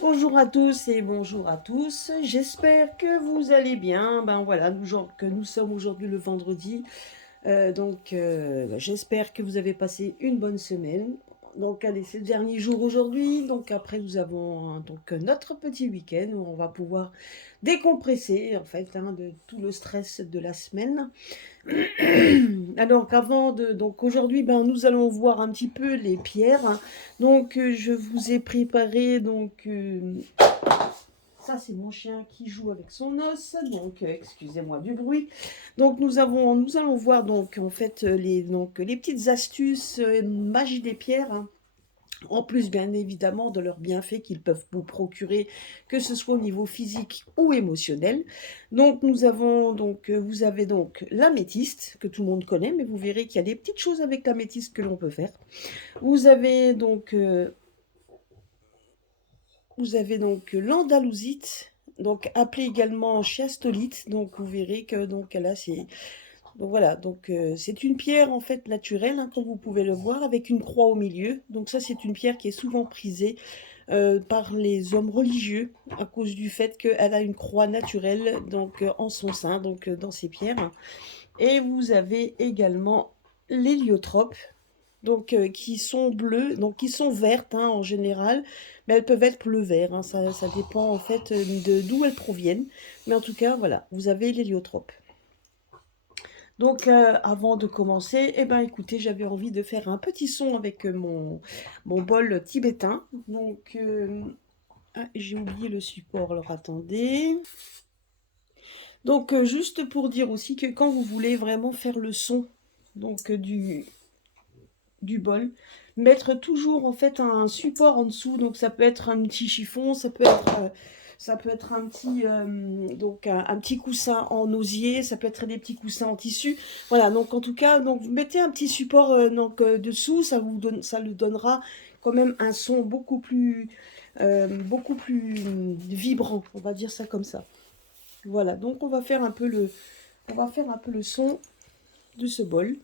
Bonjour à tous et bonjour à tous. J'espère que vous allez bien. Ben voilà, que nous sommes aujourd'hui le vendredi. J'espère que vous avez passé une bonne semaine. Donc, allez, c'est le dernier jour aujourd'hui. Donc, après, nous avons notre petit week-end où on va pouvoir décompresser en fait de tout le stress de la semaine. Alors donc aujourd'hui, nous allons voir un petit peu les pierres. Je vous ai préparé ça, c'est mon chien qui joue avec son os, excusez-moi du bruit. Nous allons voir en fait les petites astuces magie des pierres, hein. En plus, bien évidemment, de leurs bienfaits qu'ils peuvent vous procurer, que ce soit au niveau physique ou émotionnel. Vous avez donc l'améthyste, que tout le monde connaît, mais vous verrez qu'il y a des petites choses avec l'améthyste que l'on peut faire. Vous avez l'andalousite, donc appelée également chiastolite. Donc vous verrez que là c'est une pierre en fait naturelle, hein, comme vous pouvez le voir, avec une croix au milieu. Donc ça, c'est une pierre qui est souvent prisée par les hommes religieux à cause du fait qu'elle a une croix naturelle en son sein, dans ses pierres. Et vous avez également l'héliotrope, qui sont bleues, donc qui sont vertes, hein, en général, mais elles peuvent être bleu-vert, hein, ça dépend en fait de d'où elles proviennent. Mais en tout cas, voilà, vous avez l'héliotrope. Avant de commencer, eh ben, écoutez, j'avais envie de faire un petit son avec mon bol tibétain. J'ai oublié le support, alors attendez. Juste pour dire aussi que quand vous voulez vraiment faire le son du bol, mettre toujours en fait un support en dessous. Donc ça peut être un petit chiffon, ça peut être un petit coussin en osier, ça peut être des petits coussins en tissu. Voilà, donc en tout cas, donc vous mettez un petit support dessous, ça le donnera quand même un son beaucoup plus vibrant, on va dire ça comme ça. Voilà, donc on va faire un peu le son de ce bol.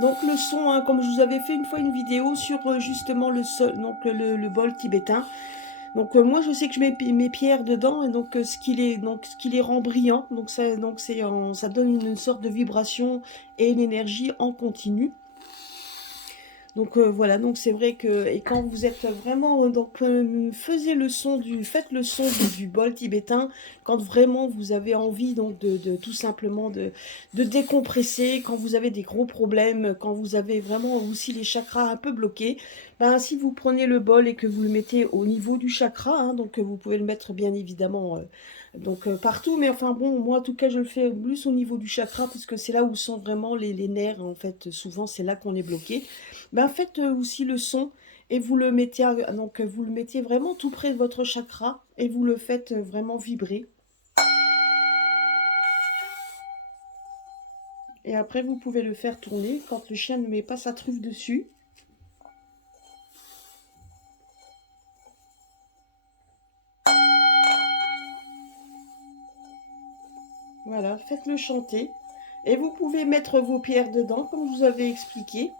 Donc le son, hein, comme je vous avais fait une fois une vidéo sur justement le bol tibétain. Moi je sais que je mets mes pierres dedans et ce qui les rend brillants. Ça donne une sorte de vibration et une énergie en continu. Voilà, donc c'est vrai que et quand vous êtes vraiment faites le son du bol tibétain quand vraiment vous avez envie de tout simplement de décompresser, quand vous avez des gros problèmes, quand vous avez vraiment aussi les chakras un peu bloqués. Ben si vous prenez le bol et que vous le mettez au niveau du chakra, hein, vous pouvez le mettre bien évidemment partout, mais enfin bon, moi en tout cas je le fais plus au niveau du chakra parce que c'est là où sont vraiment les nerfs, en fait souvent c'est là qu'on est bloqué. Ben, faites aussi le son et vous le mettez vraiment tout près de votre chakra et vous le faites vraiment vibrer. Et après, vous pouvez le faire tourner quand le chien ne met pas sa truffe dessus. Voilà, faites-le chanter. Et vous pouvez mettre vos pierres dedans, comme je vous avais expliqué,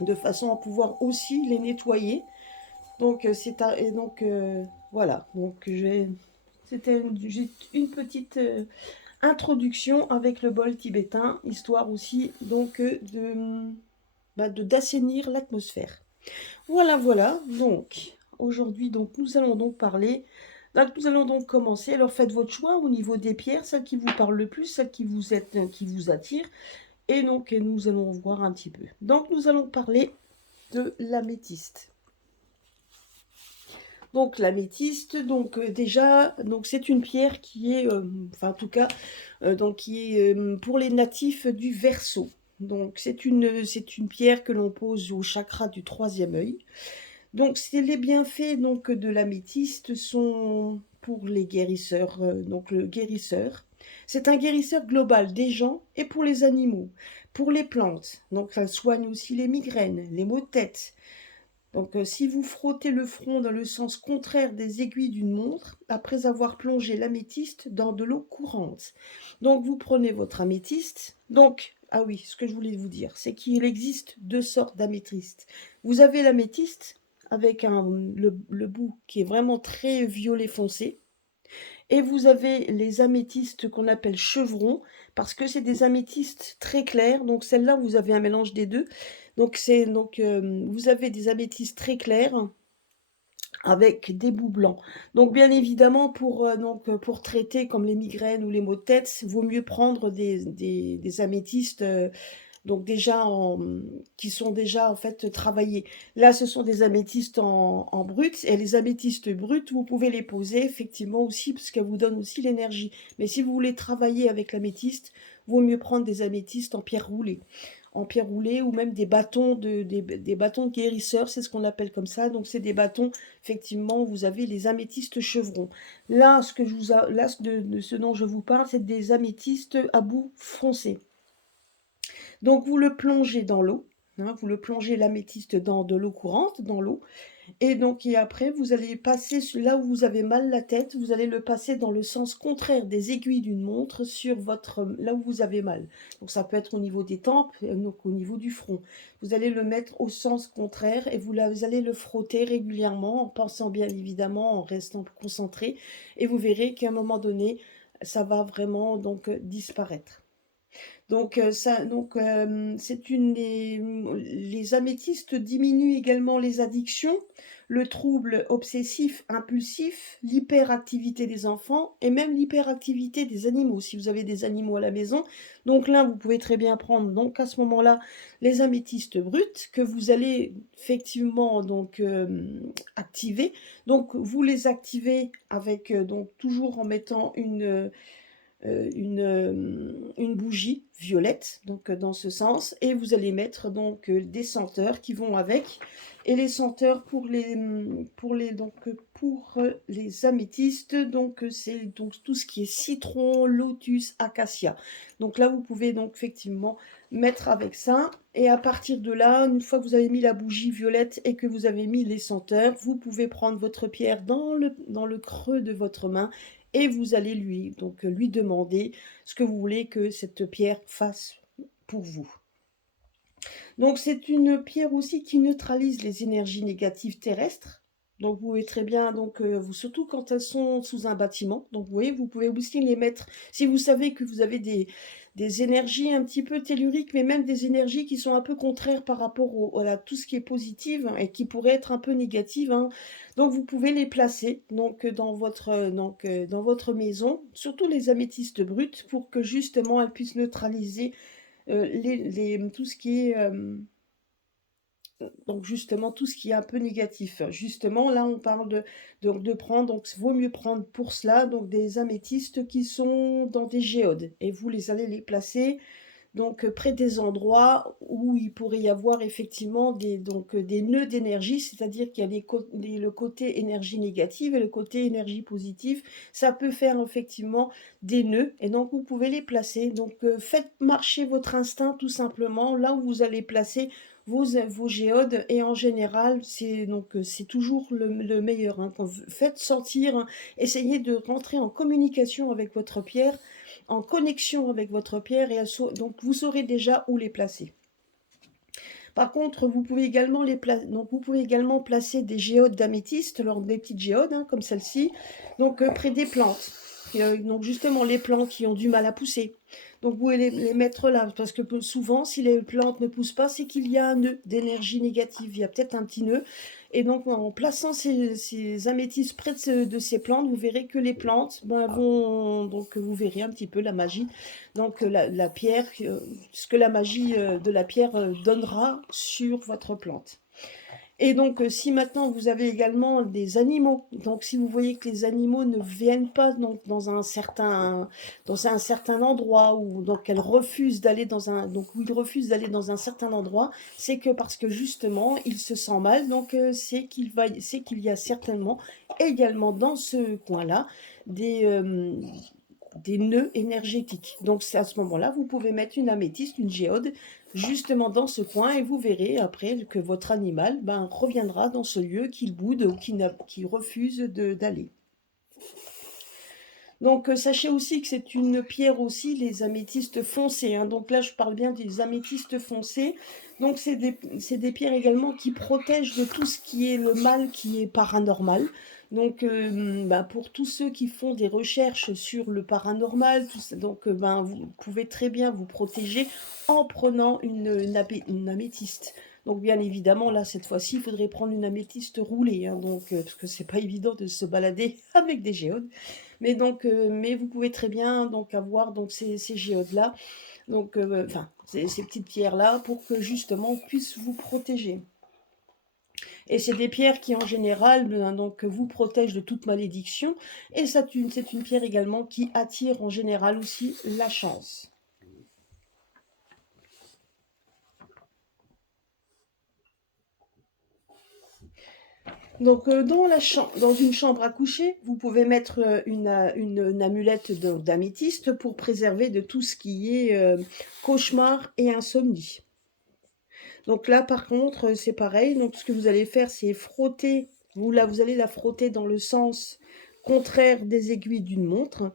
de façon à pouvoir aussi les nettoyer. Voilà. J'ai une petite introduction avec le bol tibétain, histoire aussi de d'assainir l'atmosphère. Voilà, voilà. Donc aujourd'hui, nous allons donc parler. Nous allons donc commencer. Alors faites votre choix au niveau des pierres, celle qui vous parle le plus, celle qui vous attire. Et nous allons voir un petit peu. Donc nous allons parler de l'améthyste. Donc l'améthyste, déjà, c'est une pierre qui est, enfin en tout cas, qui est pour les natifs du Verseau. Donc c'est une pierre que l'on pose au chakra du troisième œil. Les bienfaits de l'améthyste sont pour les guérisseurs, le guérisseur. C'est un guérisseur global des gens et pour les animaux, pour les plantes. Donc ça soigne aussi les migraines, les maux de tête. Si vous frottez le front dans le sens contraire des aiguilles d'une montre, après avoir plongé l'améthyste dans de l'eau courante. Donc vous prenez votre améthyste. Donc ah oui, ce que je voulais vous dire, c'est qu'il existe 2 sortes d'améthyste. Vous avez l'améthyste avec le bout qui est vraiment très violet foncé, et vous avez les améthystes qu'on appelle chevrons, parce que c'est des améthystes très clairs. Donc celle-là, vous avez un mélange des deux. Donc vous avez des améthystes très clairs avec des bouts blancs. Donc bien évidemment, pour traiter comme les migraines ou les maux de tête, il vaut mieux prendre des améthystes donc déjà qui sont déjà en fait travaillés. Là, ce sont des améthystes en brut, et les améthystes bruts, vous pouvez les poser effectivement aussi, parce qu'elles vous donnent aussi l'énergie. Mais si vous voulez travailler avec l'améthyste, vaut mieux prendre des améthystes en pierre roulée, ou même des bâtons des bâtons guérisseurs, c'est ce qu'on appelle comme ça. Donc c'est des bâtons, effectivement, vous avez les améthystes chevrons. Là, de ce dont je vous parle, c'est des améthystes à bout foncé. Donc vous le plongez dans l'eau, hein, vous le plongez l'améthyste dans de l'eau courante, dans l'eau, et après vous allez passer là où vous avez mal la tête, vous allez le passer dans le sens contraire des aiguilles d'une montre sur là où vous avez mal. Donc ça peut être au niveau des tempes, donc au niveau du front. Vous allez le mettre au sens contraire, et vous allez le frotter régulièrement, en pensant bien évidemment, en restant concentré, et vous verrez qu'à un moment donné, ça va vraiment donc disparaître. Les améthystes diminuent également les addictions, le trouble obsessif impulsif, l'hyperactivité des enfants, et même l'hyperactivité des animaux, si vous avez des animaux à la maison. Donc là, vous pouvez très bien prendre, donc à ce moment-là, les améthystes bruts que vous allez effectivement activer. Donc vous les activez avec, donc toujours en mettant une bougie violette, donc dans ce sens, et vous allez mettre donc des senteurs qui vont avec, et les senteurs pour les améthystes, donc c'est donc tout ce qui est citron, lotus, acacia. Donc là, vous pouvez donc effectivement mettre avec ça, et à partir de là, une fois que vous avez mis la bougie violette et que vous avez mis les senteurs, vous pouvez prendre votre pierre dans le creux de votre main, et vous allez lui demander ce que vous voulez que cette pierre fasse pour vous. Donc c'est une pierre aussi qui neutralise les énergies négatives terrestres. Donc vous pouvez très bien, surtout quand elles sont sous un bâtiment, donc vous voyez, vous pouvez aussi les mettre, si vous savez que vous avez des énergies un petit peu telluriques, mais même des énergies qui sont un peu contraires par rapport à tout ce qui est positif, hein, et qui pourrait être un peu négative, hein. Donc vous pouvez les placer dans votre maison, surtout les améthystes bruts, pour que justement elles puissent neutraliser tout ce qui est donc justement tout ce qui est un peu négatif. Justement, là on parle de prendre, donc il vaut mieux prendre pour cela donc des améthystes qui sont dans des géodes, et vous allez les placer donc près des endroits où il pourrait y avoir effectivement des nœuds d'énergie, c'est-à-dire qu'il y a le côté énergie négative et le côté énergie positive. Ça peut faire effectivement des nœuds, et donc vous pouvez les placer. Donc faites marcher votre instinct tout simplement là où vous allez placer vos géodes, et en général c'est toujours le meilleur, hein. Quand vous faites sentir, hein, essayez de rentrer en communication avec votre pierre, en connexion avec votre pierre, et donc vous saurez déjà où les placer. Par contre, vous pouvez également placer des géodes d'améthyste, alors des petites géodes, hein, comme celle-ci, donc près des plantes. Donc justement les plantes qui ont du mal à pousser. Donc vous pouvez les mettre là, parce que souvent, si les plantes ne poussent pas, c'est qu'il y a un nœud d'énergie négative, il y a peut-être un petit nœud. Et donc en plaçant ces améthystes près de ces plantes, vous verrez que les plantes vous verrez un petit peu la magie. Donc la pierre, ce que la magie de la pierre donnera sur votre plante. Et donc, si maintenant vous avez également des animaux, donc si vous voyez que les animaux ne viennent pas dans un certain endroit, ou donc elles refusent d'aller où ils refusent d'aller dans un certain endroit, c'est que parce que justement ils se sentent mal, donc c'est qu'il y a certainement également dans ce coin-là des nœuds énergétiques. Donc c'est à ce moment-là, vous pouvez mettre une améthyste, une géode, justement dans ce coin, et vous verrez après que votre animal reviendra dans ce lieu qu'il boude ou qu'il refuse d'aller. Donc, sachez aussi que c'est une pierre aussi, les améthystes foncés, hein. Donc là, je parle bien des améthystes foncés. Donc, c'est des pierres également qui protègent de tout ce qui est le mal, qui est paranormal. Donc, bah, pour tous ceux qui font des recherches sur le paranormal, tout ça, donc, ben, vous pouvez très bien vous protéger en prenant une améthyste. Donc, bien évidemment, là, cette fois-ci, il faudrait prendre une améthyste roulée, hein, donc, parce que c'est pas évident de se balader avec des géodes. Mais donc, mais vous pouvez très bien donc avoir donc ces géodes-là, donc enfin ces petites pierres-là, pour que justement puissent vous protéger. Et c'est des pierres qui en général donc vous protègent de toute malédiction. Et c'est une pierre également qui attire en général aussi la chance. Donc, dans une chambre à coucher, vous pouvez mettre une amulette d'améthyste pour préserver de tout ce qui est cauchemar et insomnie. Donc là, par contre, c'est pareil. Donc, ce que vous allez faire, c'est frotter. Vous allez la frotter dans le sens contraire des aiguilles d'une montre.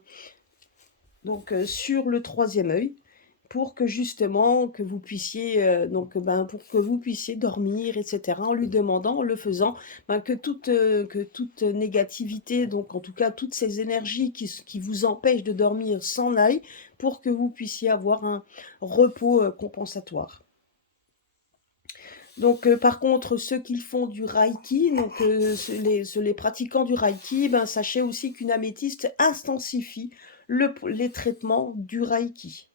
Donc, sur le troisième œil, pour que justement que vous puissiez pour que vous puissiez dormir, etc. En lui demandant, en le faisant, que toute négativité, donc en tout cas toutes ces énergies qui vous empêchent de dormir s'en aillent, pour que vous puissiez avoir un repos compensatoire. Donc, par contre, ceux qui font du Reiki, donc les pratiquants du Reiki, ben, sachez aussi qu'une améthyste intensifie les traitements du Reiki.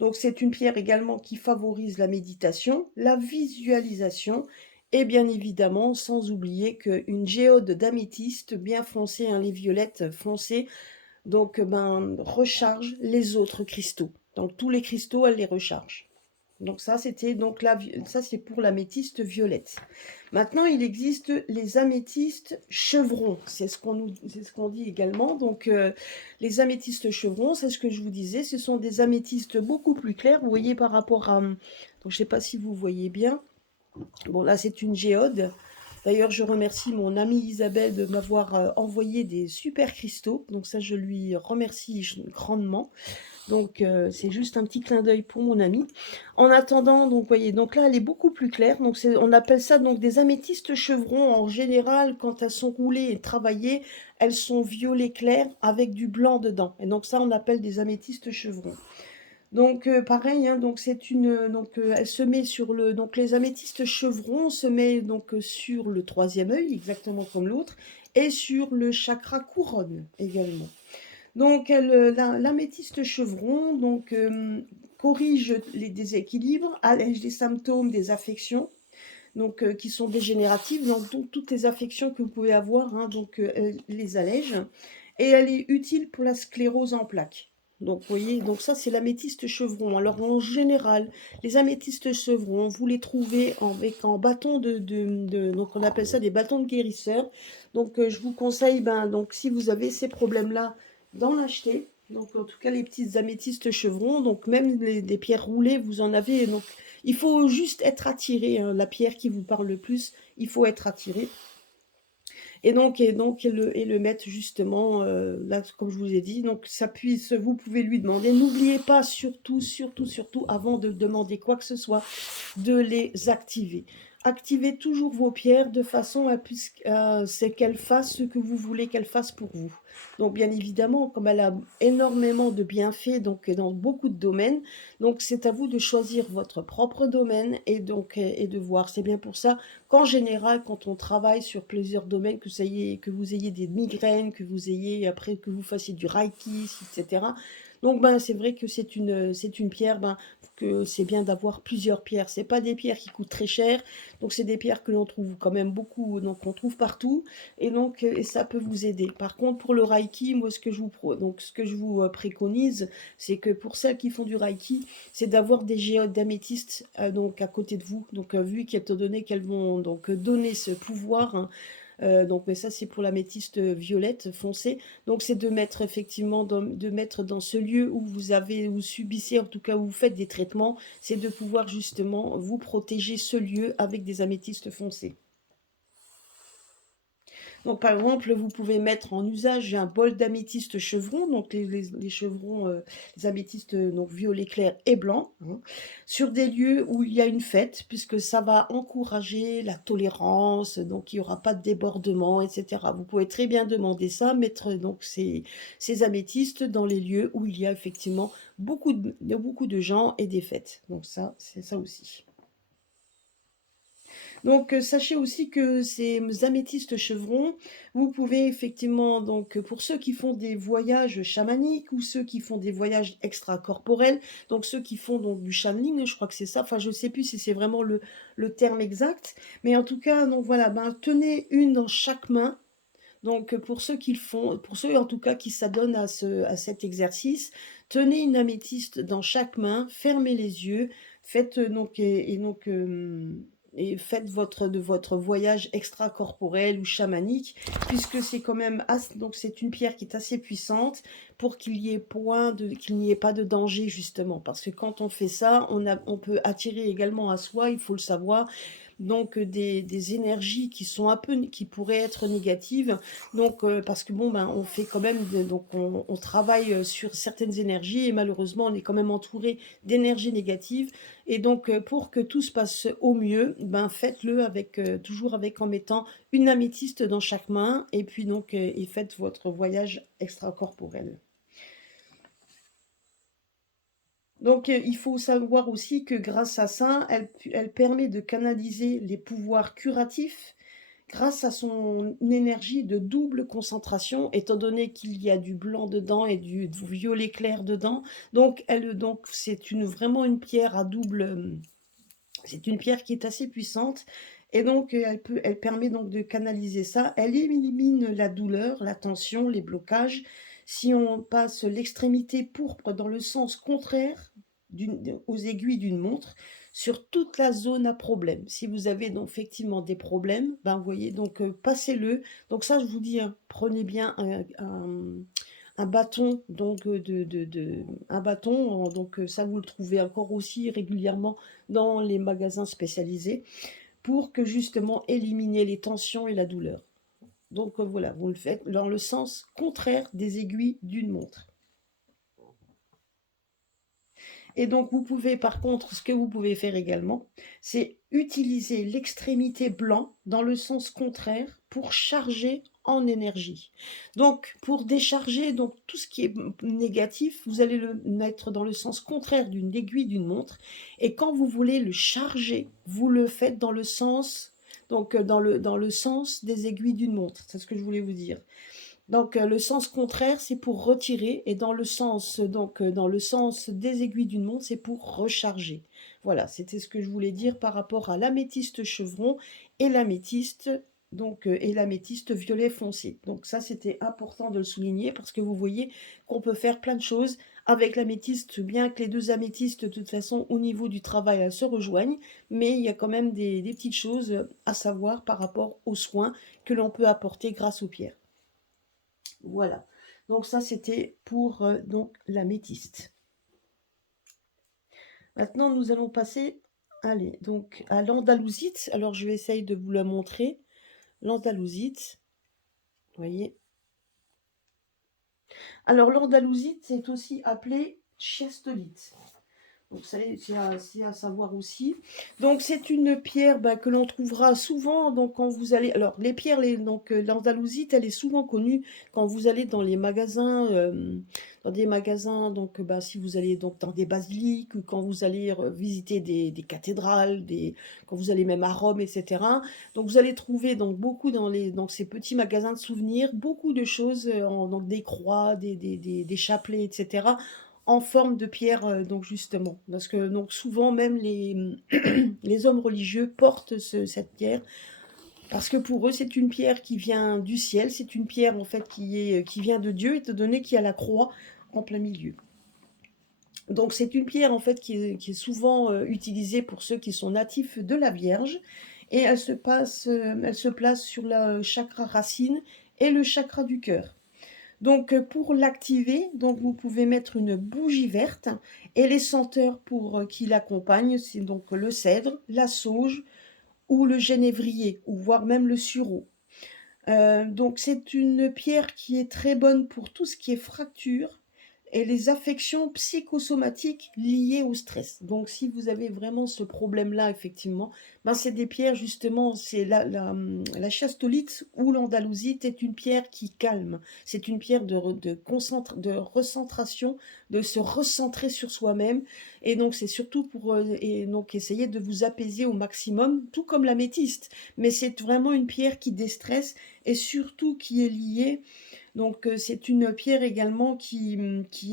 Donc, c'est une pierre également qui favorise la méditation, la visualisation, et bien évidemment, sans oublier qu'une géode d'améthyste bien foncée, hein, les violettes foncées, donc ben, recharge les autres cristaux. Donc, tous les cristaux, elle les recharge. Donc ça, ça c'est pour l'améthyste violette. Maintenant, il existe les améthystes chevrons. C'est ce qu'on dit également. Donc les améthystes chevrons, c'est ce que je vous disais, ce sont des améthystes beaucoup plus clairs. Vous voyez par rapport à, donc je sais pas si vous voyez bien. Bon là, c'est une géode. D'ailleurs, je remercie mon amie Isabelle de m'avoir envoyé des super cristaux. Donc ça, je lui remercie grandement. Donc, c'est juste un petit clin d'œil pour mon ami. En attendant, donc, voyez, donc là, elle est beaucoup plus claire. Donc, on appelle ça donc des améthystes chevrons. En général, quand elles sont roulées et travaillées, elles sont violet clair avec du blanc dedans. Et donc, ça, on appelle des améthystes chevrons. Donc, pareil, hein, donc elle se met donc les améthystes chevrons se met donc sur le troisième œil, exactement comme l'autre, et sur le chakra couronne également. Donc, l'améthyste chevron donc, corrige les déséquilibres, allège les symptômes des affections donc, qui sont dégénératives. Donc, toutes les affections que vous pouvez avoir, hein, donc, elle les allège. Et elle est utile pour la sclérose en plaques. Donc, vous voyez, donc ça, c'est l'améthyste chevron. Alors, en général, les améthystes chevrons, vous les trouvez avec en bâton donc on appelle ça des bâtons de guérisseur. Donc, je vous conseille, donc, si vous avez ces problèmes-là, d'en acheter. Donc, en tout cas, les petites améthystes chevrons, donc même des pierres roulées, vous en avez. Donc, il faut juste être attiré, hein, la pierre qui vous parle le plus, il faut être attiré. Et le mettre justement, là, comme je vous ai dit, donc vous pouvez lui demander, n'oubliez pas surtout, surtout, surtout, avant de demander quoi que ce soit, de les activer. Activez toujours vos pierres de façon c'est qu'elles fassent ce que vous voulez qu'elles fassent pour vous. Donc bien évidemment, comme elle a énormément de bienfaits donc dans beaucoup de domaines, donc c'est à vous de choisir votre propre domaine et de voir. C'est bien pour ça qu'en général, quand on travaille sur plusieurs domaines, que vous ayez des migraines, que vous fassiez du reiki, etc. Donc c'est vrai que c'est une pierre, que c'est bien d'avoir plusieurs pierres. C'est pas des pierres qui coûtent très cher, donc c'est des pierres que l'on trouve quand même beaucoup, donc on trouve partout, et ça peut vous aider. Par contre, pour le reiki, moi ce que je vous préconise, c'est que pour celles qui font du reiki, c'est d'avoir des géodes d'améthyste donc à côté de vous. Donc vu qu'étant donné qu'elles vont donc donner ce pouvoir, hein, mais ça c'est pour l'améthyste violette foncée. Donc c'est de mettre effectivement de mettre dans ce lieu où vous subissez, en tout cas où vous faites des traitements, c'est de pouvoir justement vous protéger ce lieu avec des améthystes foncés. Donc, par exemple, vous pouvez mettre en usage, j'ai un bol d'améthyste chevron, donc les chevrons, les améthystes, donc violet clair et blanc, hein, sur des lieux où il y a une fête, puisque ça va encourager la tolérance, donc il y aura pas de débordement, et cetera. Vous pouvez très bien demander ça, mettre donc ces améthystes dans les lieux où il y a effectivement beaucoup de gens et des fêtes. Donc ça, c'est ça aussi. Donc, sachez aussi que ces améthystes chevrons, vous pouvez effectivement donc, pour ceux qui font des voyages chamaniques ou ceux qui font des voyages extracorporels, donc ceux qui font donc du channeling, je crois que c'est ça, enfin je ne sais plus si c'est vraiment le terme exact, mais en tout cas, donc voilà, ben, tenez une dans chaque main. Donc, pour ceux qui le font, pour ceux en tout cas qui s'adonnent à cet exercice, tenez une améthyste dans chaque main, fermez les yeux, faites donc, et faites de votre voyage extracorporel ou chamanique, puisque c'est quand même donc c'est une pierre qui est assez puissante pour qu'il n'y ait pas de danger justement, parce que quand on fait ça, on peut attirer également à soi, il faut le savoir, donc des énergies qui sont qui pourraient être négatives, donc parce que bon ben on fait quand même donc on travaille sur certaines énergies et malheureusement on est quand même entouré d'énergies négatives, et donc pour que tout se passe au mieux, ben faites-le avec toujours avec en mettant une améthyste dans chaque main, et puis donc et faites votre voyage extracorporel. Donc, il faut savoir aussi que grâce à ça, elle permet de canaliser les pouvoirs curatifs grâce à son énergie de double concentration, étant donné qu'il y a du blanc dedans et du violet clair dedans. Donc c'est vraiment une pierre à double, c'est une pierre qui est assez puissante. Et donc, elle permet donc de canaliser ça. Elle élimine la douleur, la tension, les blocages. Si on passe l'extrémité pourpre dans le sens contraire aux aiguilles d'une montre, sur toute la zone à problème. Si vous avez donc effectivement des problèmes, ben vous voyez, donc passez-le. Donc ça, je vous dis, hein, prenez bien un bâton, donc un bâton, donc ça vous le trouvez encore aussi régulièrement dans les magasins spécialisés, pour que justement éliminer les tensions et la douleur. Donc voilà, vous le faites dans le sens contraire des aiguilles d'une montre. Et donc vous pouvez, par contre, ce que vous pouvez faire également, c'est utiliser l'extrémité blanc dans le sens contraire pour charger en énergie. Donc pour décharger donc tout ce qui est négatif, vous allez le mettre dans le sens contraire d'une aiguille d'une montre, et quand vous voulez le charger, vous le faites dans le sens dans le sens des aiguilles d'une montre. C'est ce que je voulais vous dire. Donc le sens contraire, c'est pour retirer, et dans le sens des aiguilles d'une montre, c'est pour recharger. Voilà, c'était ce que je voulais dire par rapport à l'améthyste chevron et l'améthyste et l'améthyste violet foncé. Donc ça, c'était important de le souligner, parce que vous voyez qu'on peut faire plein de choses avec l'améthyste, bien que les deux améthystes, de toute façon, au niveau du travail, elles se rejoignent, mais il y a quand même des petites choses à savoir par rapport aux soins que l'on peut apporter grâce aux pierres. Voilà. Donc ça, c'était pour donc l'améthyste. Maintenant, nous allons passer, allez, donc à l'andalousite. Alors, je vais essayer de vous la montrer. L'andalousite, vous voyez. Alors, l'andalousite, c'est aussi appelé chiastolite. Donc c'est à savoir aussi. Donc c'est une pierre que l'on trouvera souvent donc quand vous allez. Alors les pierres, l'andalousite, elle est souvent connue quand vous allez dans des magasins, donc si vous allez donc dans des basiliques, ou quand vous allez visiter des cathédrales, quand vous allez même à Rome, etc. Donc vous allez trouver donc beaucoup dans ces petits magasins de souvenirs, beaucoup de choses, donc des croix, des chapelets, etc., en forme de pierre, donc justement. Parce que donc souvent même les hommes religieux portent cette pierre, parce que pour eux c'est une pierre qui vient du ciel, c'est une pierre en fait qui vient de Dieu, étant donné qu'il y a la croix en plein milieu. Donc c'est une pierre en fait qui est souvent utilisée pour ceux qui sont natifs de la Vierge, et elle se place sur le chakra racine et le chakra du cœur. Donc pour l'activer, donc vous pouvez mettre une bougie verte, et les senteurs qui l'accompagnent, c'est donc le cèdre, la sauge ou le genévrier, ou voire même le sureau. Donc c'est une pierre qui est très bonne pour tout ce qui est fracture et les affections psychosomatiques liées au stress. Donc si vous avez vraiment ce problème-là, effectivement, ben c'est des pierres justement, c'est la chiastolite ou l'andalousite est une pierre qui calme. C'est une pierre de recentration, de se recentrer sur soi-même. Et donc c'est surtout pour et donc essayer de vous apaiser au maximum, tout comme l'améthyste. Mais c'est vraiment une pierre qui déstresse et surtout qui est liée. Donc c'est une pierre également qui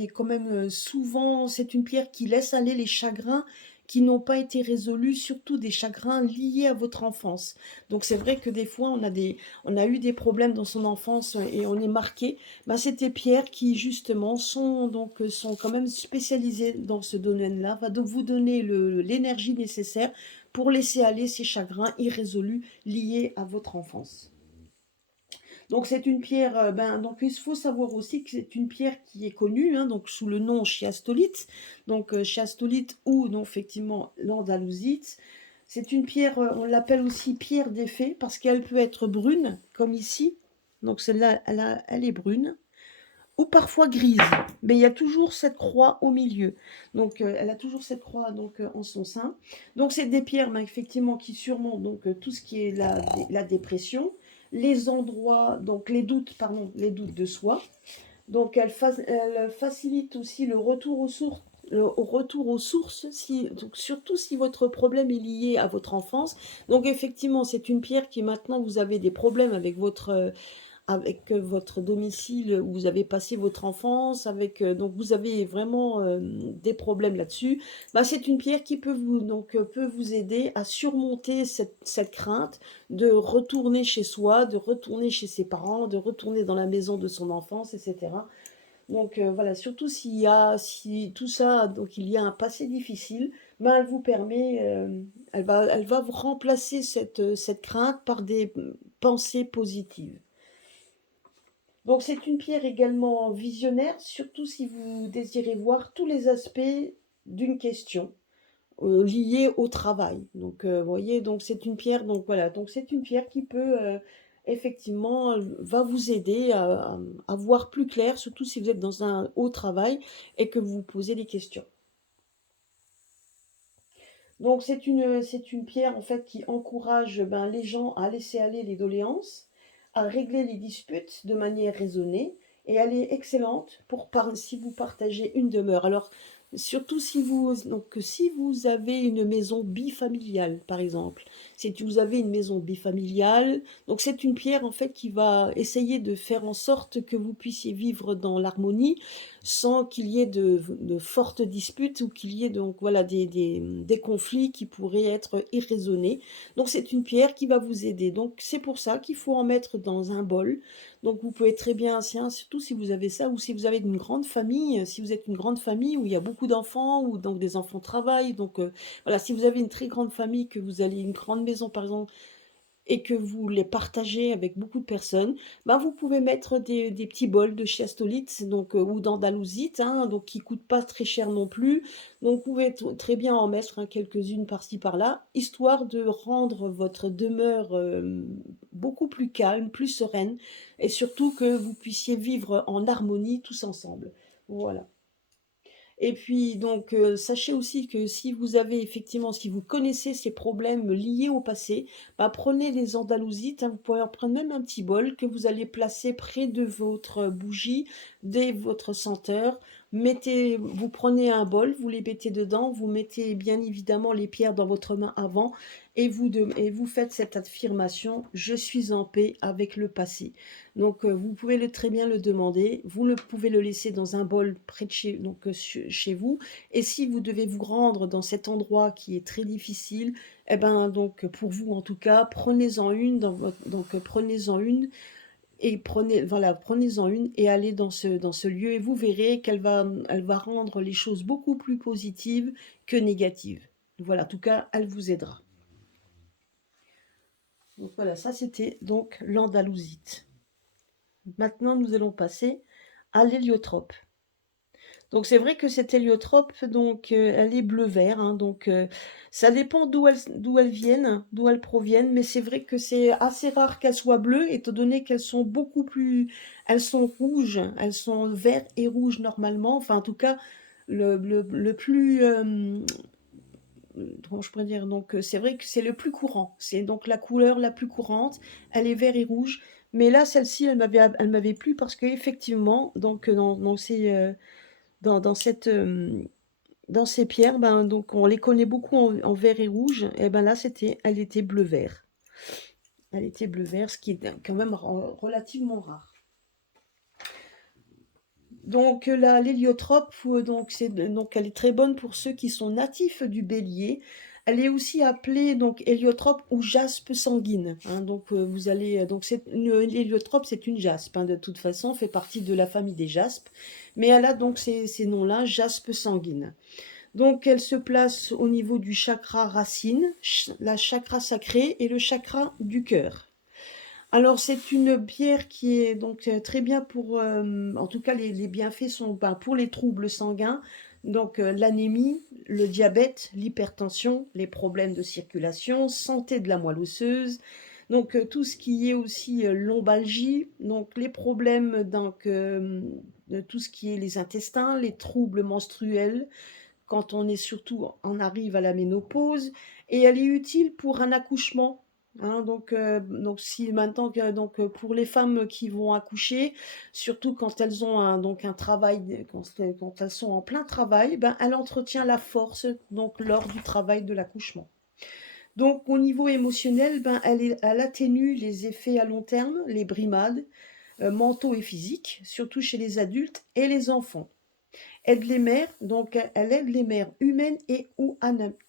est quand même souvent, c'est une pierre qui laisse aller les chagrins qui n'ont pas été résolus, surtout des chagrins liés à votre enfance. Donc c'est vrai que des fois on a eu des problèmes dans son enfance et on est marqué. Ben, c'est des pierres qui justement sont quand même spécialisées dans ce domaine-là, va donc vous donner l'énergie nécessaire pour laisser aller ces chagrins irrésolus liés à votre enfance. Donc c'est une pierre, donc il faut savoir aussi que c'est une pierre qui est connue, hein, donc sous le nom chiastolite, donc chiastolite ou non effectivement l'andalousite. C'est une pierre, on l'appelle aussi pierre d'effet parce qu'elle peut être brune, comme ici. Donc celle-là, elle est brune, ou parfois grise, mais il y a toujours cette croix au milieu. Donc elle a toujours cette croix donc en son sein. Donc c'est des pierres effectivement qui surmontent donc tout ce qui est la dépression, les endroits donc les doutes de soi. Donc elle facilite aussi le retour aux sources. Au retour aux sources, donc surtout si votre problème est lié à votre enfance. Donc effectivement, c'est une pierre qui maintenant vous avez des problèmes avec votre domicile où vous avez passé votre enfance, donc vous avez vraiment des problèmes là-dessus, bah, c'est une pierre qui peut vous aider à surmonter cette crainte de retourner chez soi, de retourner chez ses parents, de retourner dans la maison de son enfance, etc. Donc voilà, surtout si tout ça, donc il y a un passé difficile, ben elle vous permet, elle va vous remplacer cette crainte par des pensées positives. Donc c'est une pierre également visionnaire, surtout si vous désirez voir tous les aspects d'une question liée au travail. Donc vous voyez, donc c'est une pierre, donc voilà, donc c'est une pierre qui peut effectivement va vous aider à voir plus clair, surtout si vous êtes dans un haut travail et que vous vous posez des questions. Donc c'est une pierre en fait qui encourage les gens à laisser aller les doléances, à régler les disputes de manière raisonnée et elle est excellente si vous partagez une demeure. Alors surtout si vous avez une maison bifamiliale par exemple, si vous avez une maison bifamiliale, donc c'est une pierre en fait qui va essayer de faire en sorte que vous puissiez vivre dans l'harmonie sans qu'il y ait de fortes disputes ou qu'il y ait donc voilà des conflits qui pourraient être irraisonnés. Donc c'est une pierre qui va vous aider. Donc c'est pour ça qu'il faut en mettre dans un bol. Donc vous pouvez très bien, surtout si vous avez ça ou si vous avez une grande famille, si vous êtes une grande famille où il y a beaucoup d'enfants ou donc des enfants travaillent. Donc voilà, si vous avez une très grande famille, que vous allez une grande maison par exemple et que vous les partagez avec beaucoup de personnes, ben vous pouvez mettre des petits bols de chiastolite donc, ou d'andalousite, hein, donc qui ne coûtent pas très cher non plus. Donc vous pouvez très bien en mettre hein, quelques-unes par-ci par-là, histoire de rendre votre demeure beaucoup plus calme, plus sereine, et surtout que vous puissiez vivre en harmonie tous ensemble. Voilà. Et puis donc, sachez aussi que si vous connaissez ces problèmes liés au passé, bah, prenez les andalousites, hein, vous pouvez en prendre même un petit bol que vous allez placer près de votre bougie, dès votre senteur. Vous prenez un bol, vous les mettez dedans, vous mettez bien évidemment les pierres dans votre main avant et vous faites cette affirmation: «Je suis en paix avec le passé». Donc, vous pouvez très bien le demander. Pouvez le laisser dans un bol près de chez vous. Et si vous devez vous rendre dans cet endroit qui est très difficile, eh ben, donc, pour vous en tout cas, prenez-en une prenez-en une et prenez-en une et allez dans ce lieu et vous verrez elle va rendre les choses beaucoup plus positives que négatives. Voilà, en tout cas, elle vous aidera. Donc voilà, ça c'était donc l'andalousite. Maintenant, nous allons passer à l'héliotrope. Donc c'est vrai que cette héliotrope, donc elle est bleu-vert, hein, donc ça dépend d'où elles viennent, d'où elles proviennent, mais c'est vrai que c'est assez rare qu'elles soient bleues, étant donné qu'elles sont beaucoup plus, elles sont rouges, elles sont vertes et rouges normalement, enfin en tout cas le plus, comment je pourrais dire, donc c'est vrai que c'est le plus courant, c'est donc la couleur la plus courante, elle est vert et rouge, mais là celle-ci elle m'avait plu parce qu'effectivement, donc dans ces dans cette, dans ces pierres, ben, donc on les connaît beaucoup en vert et rouge, et ben là elle était bleu-vert. Elle était bleu-vert, ce qui est quand même relativement rare. Donc l'héliotrope, donc elle est très bonne pour ceux qui sont natifs du Bélier. Elle est aussi appelée donc héliotrope ou jaspe sanguine, hein. Donc vous allez donc c'est une héliotrope, c'est une jaspe, hein, de toute façon, fait partie de la famille des jaspes, mais elle a donc ces noms-là, jaspe sanguine. Donc elle se place au niveau du chakra racine, la chakra sacrée et le chakra du cœur. Alors c'est une pierre qui est donc très bien pour, en tout cas les bienfaits sont ben, pour les troubles sanguins, donc l'anémie, le diabète, l'hypertension, les problèmes de circulation, santé de la moelle osseuse, donc tout ce qui est aussi lombalgie, donc les problèmes donc, de tout ce qui est les intestins, les troubles menstruels, quand on est surtout, on arrive à la ménopause, et elle est utile pour un accouchement. Hein, donc si maintenant donc pour les femmes qui vont accoucher, surtout quand elles ont donc un travail, quand elles sont en plein travail, ben elle entretient la force donc lors du travail de l'accouchement. Donc au niveau émotionnel, ben elle atténue les effets à long terme, les brimades mentaux et physiques, surtout chez les adultes et les enfants. Aide les mères, donc elle aide les mères humaines et ou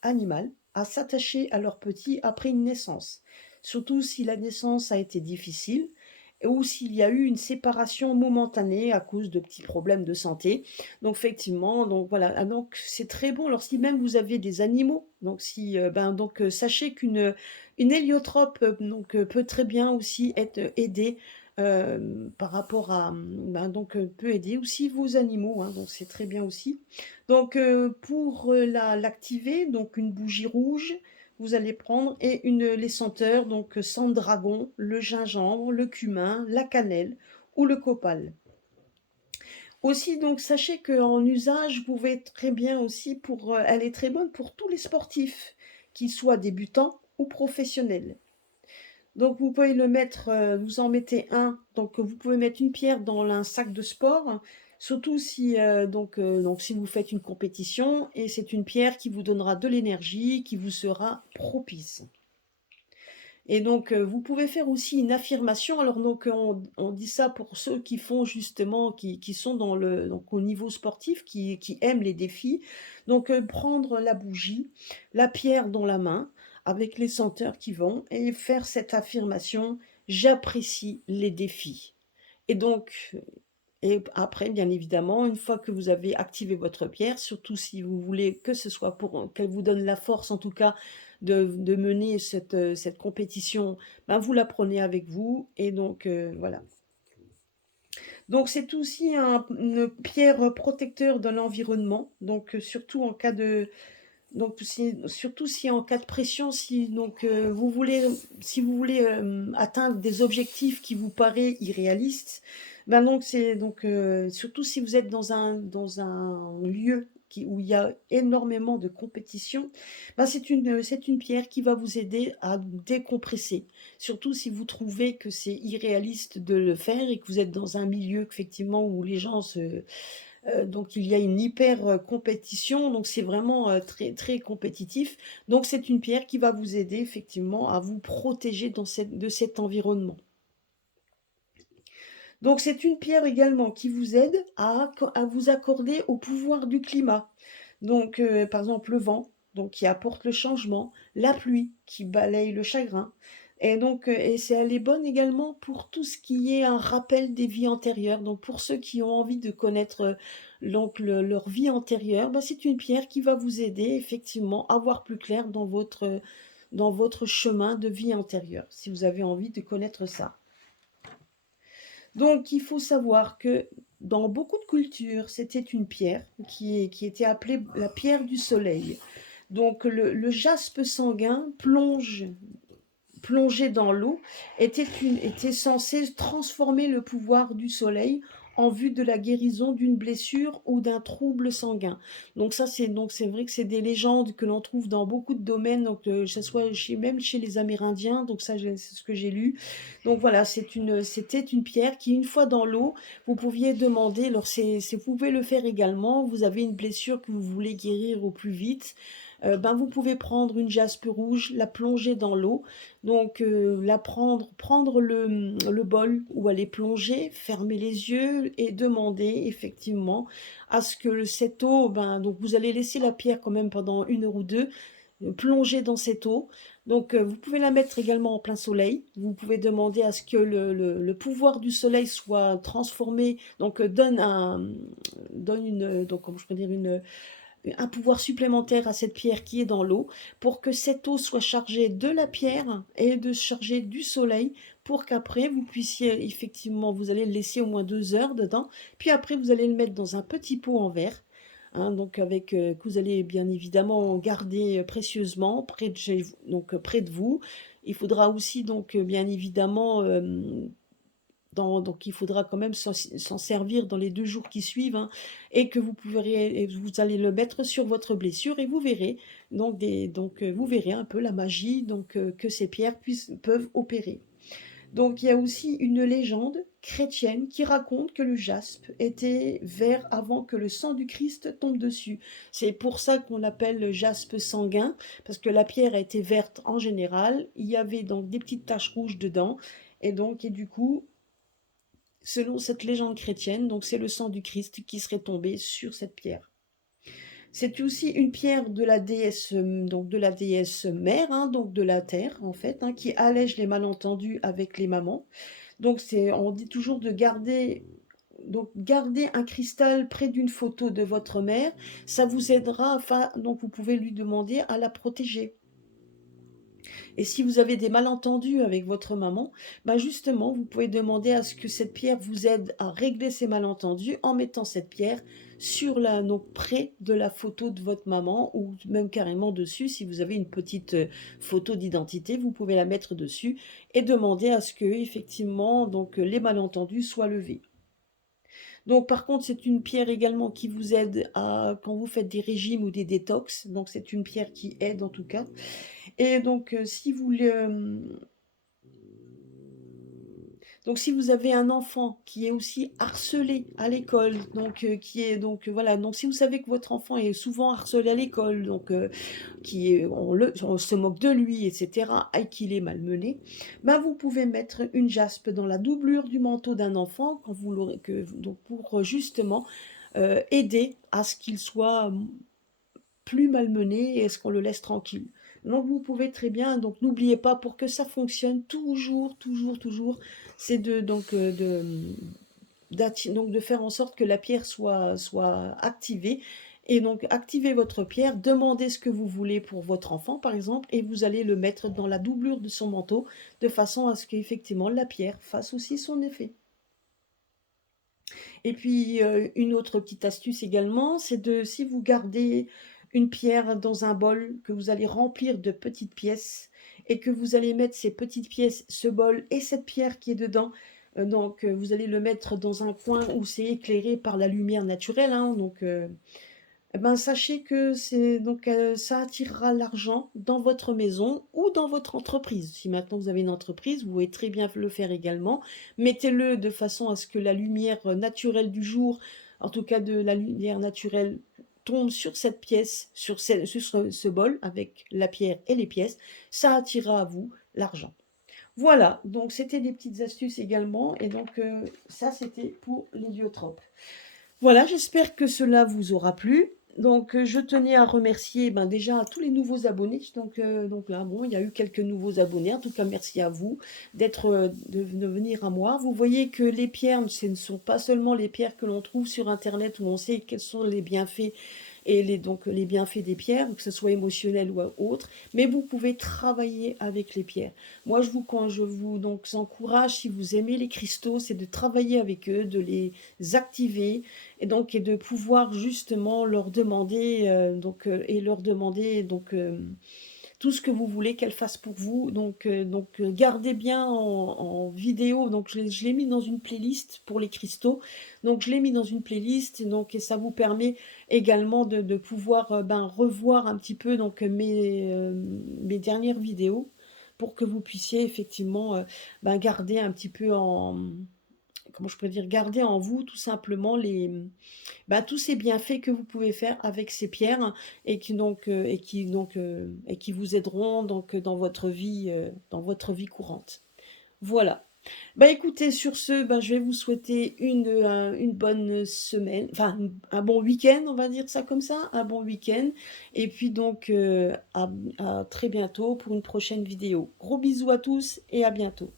animales à s'attacher à leurs petits après une naissance, surtout si la naissance a été difficile ou s'il y a eu une séparation momentanée à cause de petits problèmes de santé. Donc effectivement, donc voilà, donc c'est très bon. Alors si même vous avez des animaux, donc si sachez qu'une héliotrope peut très bien aussi être aidée par rapport à, peut aider aussi vos animaux, hein, donc c'est très bien aussi. Donc pour l'activer, donc une bougie rouge, vous allez prendre et les senteurs, donc sang de dragon, le gingembre, le cumin, la cannelle ou le copal. Aussi, donc sachez qu'en usage, vous pouvez très bien aussi elle est très bonne pour tous les sportifs, qu'ils soient débutants ou professionnels. Donc vous pouvez le mettre, vous en mettez un, donc vous pouvez mettre une pierre dans un sac de sport, surtout si, donc si vous faites une compétition, et c'est une pierre qui vous donnera de l'énergie, qui vous sera propice. Et donc vous pouvez faire aussi une affirmation, alors donc on dit ça pour ceux qui font justement, qui sont donc au niveau sportif, qui aiment les défis, donc prendre la bougie, la pierre dans la main, avec les senteurs qui vont, et faire cette affirmation: j'apprécie les défis. Et donc, et après, bien évidemment, une fois que vous avez activé votre pierre, surtout si vous voulez que ce soit pour qu'elle vous donne la force, en tout cas, de mener cette compétition, ben vous la prenez avec vous, et donc voilà. Donc c'est aussi une pierre protecteur de l'environnement, donc surtout en cas de, donc surtout si en cas de pression, si donc si vous voulez atteindre des objectifs qui vous paraissent irréalistes, ben donc c'est donc surtout si vous êtes dans un lieu où il y a énormément de compétition, ben c'est une pierre qui va vous aider à décompresser. Surtout si vous trouvez que c'est irréaliste de le faire et que vous êtes dans un milieu effectivement où les gens donc il y a une hyper compétition, donc c'est vraiment très très compétitif. Donc c'est une pierre qui va vous aider effectivement à vous protéger de cet environnement. Donc c'est une pierre également qui vous aide à vous accorder au pouvoir du climat. Donc par exemple le vent, donc qui apporte le changement, la pluie qui balaye le chagrin. Et donc elle est bonne également pour tout ce qui est un rappel des vies antérieures. Donc pour ceux qui ont envie de connaître leur vie antérieure, ben, c'est une pierre qui va vous aider effectivement à voir plus clair dans votre chemin de vie antérieure, si vous avez envie de connaître ça. Donc, il faut savoir que dans beaucoup de cultures, c'était une pierre qui était appelée la pierre du soleil. Donc le jaspe sanguin plongé dans l'eau était censé transformer le pouvoir du soleil en vue de la guérison d'une blessure ou d'un trouble sanguin. Donc c'est vrai que c'est des légendes que l'on trouve dans beaucoup de domaines, donc que ce soit même chez les Amérindiens. Donc ça c'est ce que j'ai lu. Donc voilà, c'était une pierre qui, une fois dans l'eau, vous pouviez demander. Alors vous pouvez le faire également. Vous avez une blessure que vous voulez guérir au plus vite. Ben vous pouvez prendre une jaspe rouge, la plonger dans l'eau, donc prendre le bol où elle est plongée, fermer les yeux et demander effectivement à ce que cette eau, ben, donc vous allez laisser la pierre quand même pendant 1 heure ou deux, plonger dans cette eau. Donc vous pouvez la mettre également en plein soleil. Vous pouvez demander à ce que le pouvoir du soleil soit transformé, donc donne une, donc comment je peux dire, un pouvoir supplémentaire à cette pierre qui est dans l'eau, pour que cette eau soit chargée de la pierre et de charger du soleil, pour qu'après vous puissiez effectivement, vous allez le laisser au moins 2 heures dedans, puis après vous allez le mettre dans un petit pot en verre, hein, donc que vous allez bien évidemment garder précieusement près de chez vous, donc près de vous. Il faudra aussi donc bien évidemment donc il faudra quand même s'en servir dans les 2 jours qui suivent, hein, et que vous allez le mettre sur votre blessure et vous verrez vous verrez un peu la magie que ces pierres peuvent opérer. Donc il y a aussi une légende chrétienne qui raconte que le jaspe était vert avant que le sang du Christ tombe dessus. C'est pour ça qu'on l'appelle le jaspe sanguin, parce que la pierre a été verte en général. Il y avait donc des petites taches rouges dedans, et du coup, selon cette légende chrétienne, donc c'est le sang du Christ qui serait tombé sur cette pierre. C'est aussi une pierre de la déesse, donc de la déesse mère, hein, donc de la terre en fait, hein, qui allège les malentendus avec les mamans. Donc on dit toujours de garder un cristal près d'une photo de votre mère, ça vous aidera, enfin, donc vous pouvez lui demander à la protéger. Et si vous avez des malentendus avec votre maman, ben justement, vous pouvez demander à ce que cette pierre vous aide à régler ces malentendus en mettant cette pierre donc près de la photo de votre maman, ou même carrément dessus. Si vous avez une petite photo d'identité, vous pouvez la mettre dessus et demander à ce que effectivement donc les malentendus soient levés. Donc par contre, c'est une pierre également qui vous aide quand vous faites des régimes ou des détox. Donc c'est une pierre qui aide en tout cas. Et donc si vous avez un enfant qui est aussi harcelé à l'école, voilà, donc si vous savez que votre enfant est souvent harcelé à l'école, donc on se moque de lui, etc., et qu'il est malmené, ben vous pouvez mettre une jaspe dans la doublure du manteau d'un enfant quand vous l'aurez donc pour justement aider à ce qu'il soit plus malmené et est-ce qu'on le laisse tranquille. Donc vous pouvez très bien, donc n'oubliez pas, pour que ça fonctionne toujours, toujours, toujours, c'est donc de faire en sorte que la pierre soit activée. Et donc activez votre pierre, demandez ce que vous voulez pour votre enfant par exemple, et vous allez le mettre dans la doublure de son manteau, de façon à ce qu'effectivement la pierre fasse aussi son effet. Et puis, une autre petite astuce également, c'est si vous gardez une pierre dans un bol que vous allez remplir de petites pièces et que vous allez mettre ces petites pièces, ce bol et cette pierre qui est dedans, vous allez le mettre dans un coin où c'est éclairé par la lumière naturelle, hein, eh ben, sachez que ça attirera l'argent dans votre maison ou dans votre entreprise. Si maintenant vous avez une entreprise, vous pouvez très bien le faire également. Mettez-le de façon à ce que la lumière naturelle du jour, en tout cas de la lumière naturelle, tombe sur cette pièce, sur ce bol avec la pierre et les pièces. Ça attirera à vous l'argent. Voilà, donc c'était des petites astuces également. Et donc ça, c'était pour l'héliotropes. Voilà, j'espère que cela vous aura plu. Donc, je tenais à remercier déjà tous les nouveaux abonnés. Donc là, bon, il y a eu quelques nouveaux abonnés. En tout cas, merci à vous de venir à moi. Vous voyez que les pierres, ce ne sont pas seulement les pierres que l'on trouve sur Internet où on sait quels sont les bienfaits et donc les bienfaits des pierres, que ce soit émotionnel ou autre, mais vous pouvez travailler avec les pierres. Moi, quand je vous donc encourage, si vous aimez les cristaux, c'est de travailler avec eux, de les activer, et de pouvoir justement leur demander, et leur demander tout ce que vous voulez qu'elle fasse pour vous. Gardez bien en vidéo. Donc, je l'ai mis dans une playlist pour les cristaux. Donc, je l'ai mis dans une playlist. Et ça vous permet également de pouvoir revoir un petit peu mes dernières vidéos pour que vous puissiez effectivement garder un petit peu comment je pourrais dire, garder en vous tout simplement tous ces bienfaits que vous pouvez faire avec ces pierres et qui vous aideront dans votre vie courante. Voilà. Écoutez, sur ce, je vais vous souhaiter une bonne semaine, enfin un bon week-end, on va dire ça comme ça, un bon week-end. Et puis à très bientôt pour une prochaine vidéo. Gros bisous à tous et à bientôt.